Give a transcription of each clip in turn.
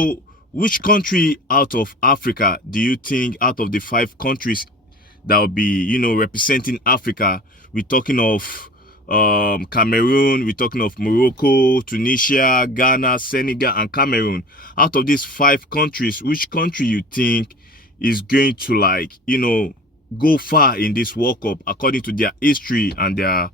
So, which country out of Africa do you think, out of the 5 countries that will be, representing Africa? We're talking of Cameroon, we're talking of Morocco, Tunisia, Ghana, Senegal, and Cameroon. Out of these 5 countries, which country you think is going to go far in this World Cup according to their history and their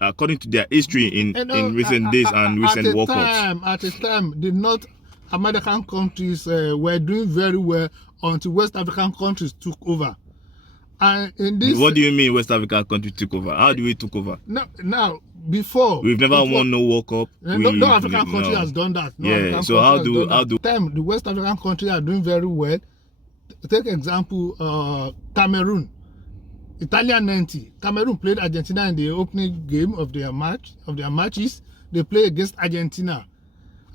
according to their history in recent days and recent World Cups? At a time, the North American countries were doing very well until West African countries took over. And in this, what do you mean West African countries took over? How do we took over? Now before we've never won no World Cup. No African country has done that. So how do time the West African countries are doing very well. Take example, Cameroon. Italian 90. Cameroon played Argentina in the opening game of their matches. They played against Argentina,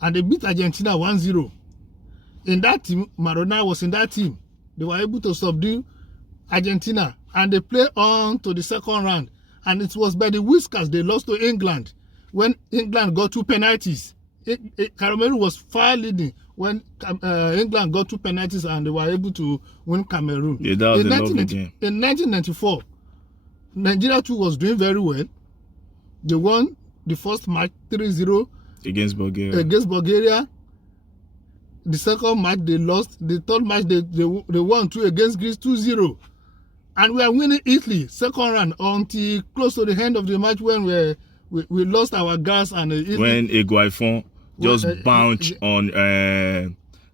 and they beat Argentina 1-0. In that team, Maradona was in that team. They were able to subdue Argentina, and they played on to the second round. And it was by the whiskers they lost to England when England got 2 penalties. Cameroon was far leading when England got 2 penalties, and they were able to win Cameroon. Yeah, that was a lovely game. In 1994, Nigeria too was doing very well. They won the first match 3-0 against Bulgaria. The second match they lost. The third match they won 2 against Greece 2-0. And we are winning Italy second round until close to the end of the match when we lost our gas and when Higuaín just bounced on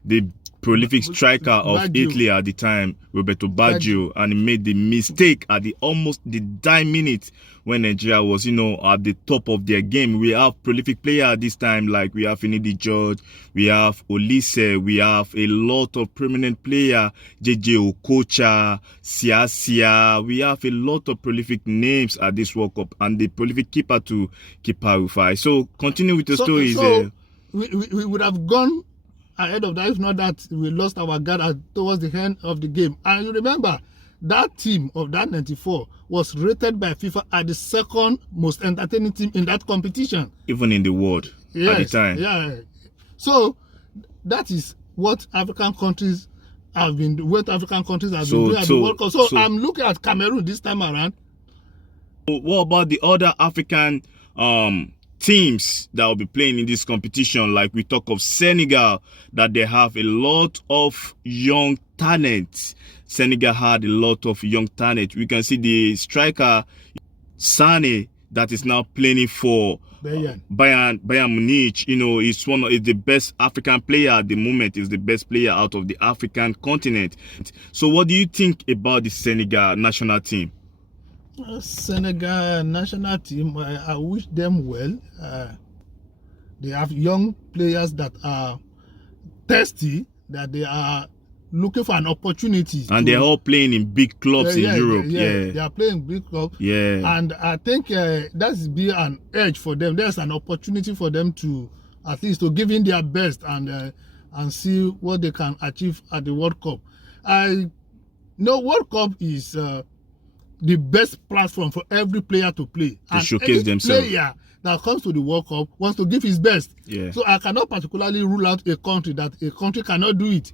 the prolific striker of Baggio. Italy at the time, Roberto Baggio, and he made the mistake at almost the dying minute when Nigeria was, at the top of their game. We have prolific players at this time, like we have Finidi George, we have Olise, we have a lot of prominent players, JJ Okocha, Sia. We have a lot of prolific names at this World Cup, and the prolific keeper to Keeper Rufai. So continue with the stories. We would have gone ahead of that if not that we lost our guard towards the end of the game. And you remember that team of that 94 was rated by FIFA as the second most entertaining team in that competition, even in the world. At the time. Yeah. So that is what African countries have been doing at the World Cup. So I'm looking at Cameroon this time around. What about the other African teams that will be playing in this competition? Like we talk of Senegal, that they have a lot of young talent. Senegal had a lot of young talent. We can see the striker Sane that is now playing for Bayern Munich. Is one of the best African player at the moment. Is the best player out of the African continent. So what do you think about the Senegal national team? Senegal national team, I wish them well. They have young players that are thirsty, that they are looking for an opportunity. And they're all playing in big clubs in Europe. They are playing big clubs. Yeah. And I think that's be an edge for them. There's an opportunity for them to at least to give in their best and see what they can achieve at the World Cup. World Cup is the best platform for every player to play. To showcase themselves. Player that comes to the World Cup wants to give his best. Yeah. So I cannot particularly rule out a country that a country cannot do it.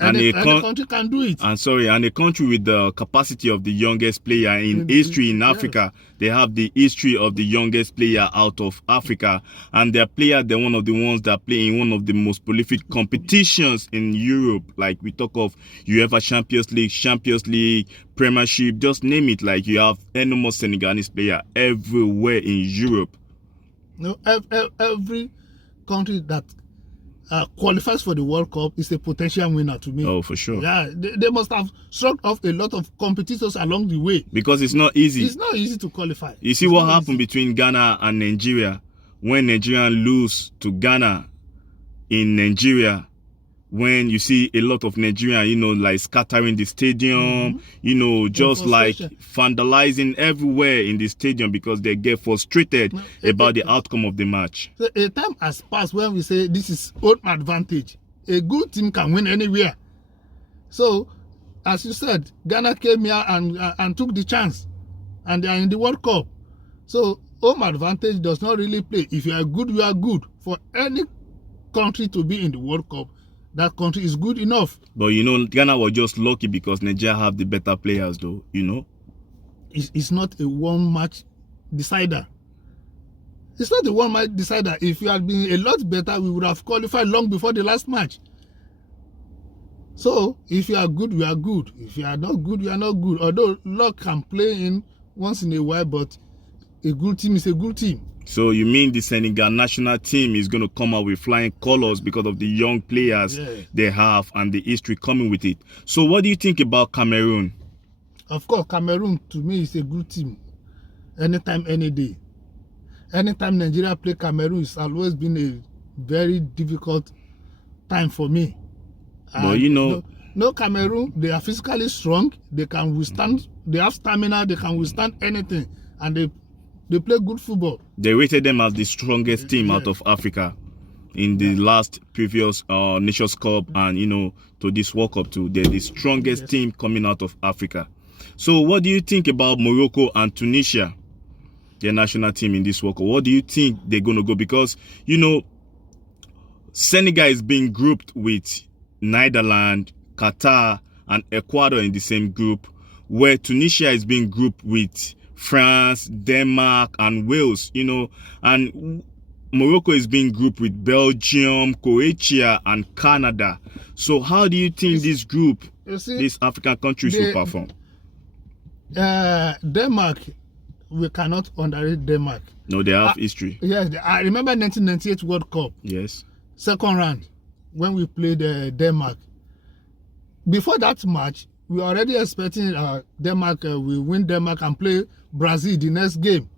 And a country can do it. And a country with the capacity of the youngest player in history in Africa. They have the history of the youngest player out of Africa. And their player, they're one of the ones that play in one of the most prolific competitions in Europe. Like we talk of UEFA Champions League, Premiership, just name it. Like you have enormous Senegalese player everywhere in Europe. Every country that qualifies for the World Cup is a potential winner to me. Oh, for sure. Yeah, they must have struck off a lot of competitors along the way. Because it's not easy. It's not easy to qualify. You see what happened between Ghana and Nigeria when Nigeria lose to Ghana in Nigeria. When you see a lot of Nigerian, like scattering the stadium, just like vandalizing everywhere in the stadium because they get frustrated about the outcome of the match. So a time has passed when we say this is home advantage. A good team can win anywhere. So, as you said, Ghana came here and took the chance, and they are in the World Cup. So home advantage does not really play. If you are good, you are good for any country to be in the World Cup, that country is good enough. But you know, Ghana was just lucky because Nigeria have the better players, though. You know, it's not a one-match decider. It's not a one-match decider. If you had been a lot better, we would have qualified long before the last match. So, if you are good, you are good. If you are not good, you are not good. Although luck can play in once in a while, but a good team is a good team. So you mean the Senegal national team is going to come out with flying colors because of the young players they have and the history coming with it. So what do you think about Cameroon? Of course, Cameroon to me is a good team. Anytime, any day. Anytime Nigeria play Cameroon, it's always been a very difficult time for me. But you know, no Cameroon, they are physically strong. They can withstand. They have stamina. They can withstand anything, and they play good football. They rated them as the strongest team out of Africa in the last previous Nations Cup, and you know, to this World Cup too. They're the strongest team coming out of Africa. So what do you think about Morocco and Tunisia, their national team in this World Cup? What do you think they're going to go? Because you know, Senegal is being grouped with Netherlands, Qatar, and Ecuador in the same group, where Tunisia is being grouped with France, Denmark, and Wales, you know, and Morocco is being grouped with Belgium, Croatia, and Canada. So how do you think this group, these African countries will perform? Denmark, we cannot underrate Denmark. No, they have history. Yes, I remember 1998 World Cup. Yes. Second round, when we played Denmark. Before that match, we were already expecting Denmark will win Denmark and play Brazil the next game.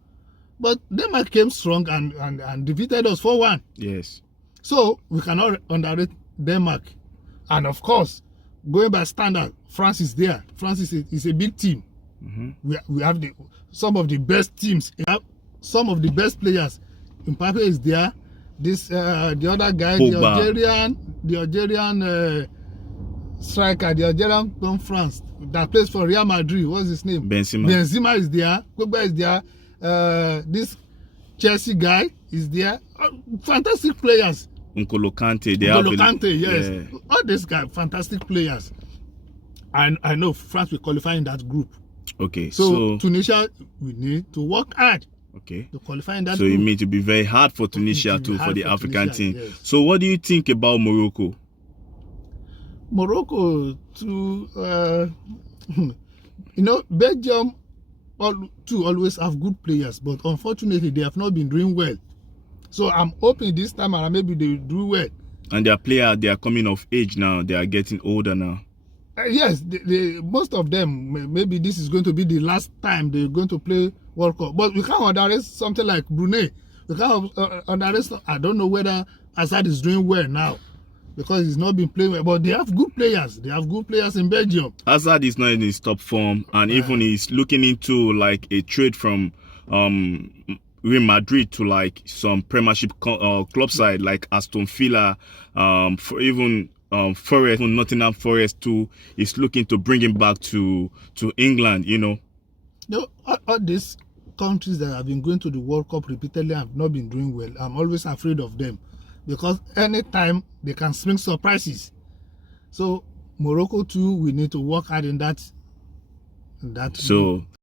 But Denmark came strong and defeated us 4-1. Yes. So we cannot underrate Denmark. And of course, going by standard, France is there. France is a big team. We have some of the best teams. We have some of the best players. Mbappe is there. This the other guy, Pogba. the Algerian striker, the Algerian from France that plays for Real Madrid. What's his name? Benzema is there. Pogba is there. This Chelsea guy is there. Fantastic players. N'Golo Kante. Yes. Yeah. All these guys, fantastic players. And I know France will qualify in that group. Okay. So Tunisia, we need to work hard. Okay. To qualify in that so group. it means to be very hard for Tunisia too, for the African team. Yes. So what do you think about Morocco? Morocco, you know, Belgium always have good players, but unfortunately they have not been doing well. So I'm hoping this time around maybe they do well. And their players, they are coming of age now. They are getting older now. Yes, most of them, maybe this is going to be the last time they're going to play World Cup. But we can't underrate something like Brunei. We can't underrate, I don't know whether Assad is doing well now because he's not been playing well. But they have good players. They have good players in Belgium. Assad is not in his top form, and even he's looking into like a trade from Real Madrid to like some Premiership club side like Aston Villa, for even Forest, Nottingham Forest too, is looking to bring him back to England, you know. No, all these countries that have been going to the World Cup repeatedly have not been doing well. I'm always afraid of them because anytime they can spring surprises. So Morocco too, we need to work hard in that. So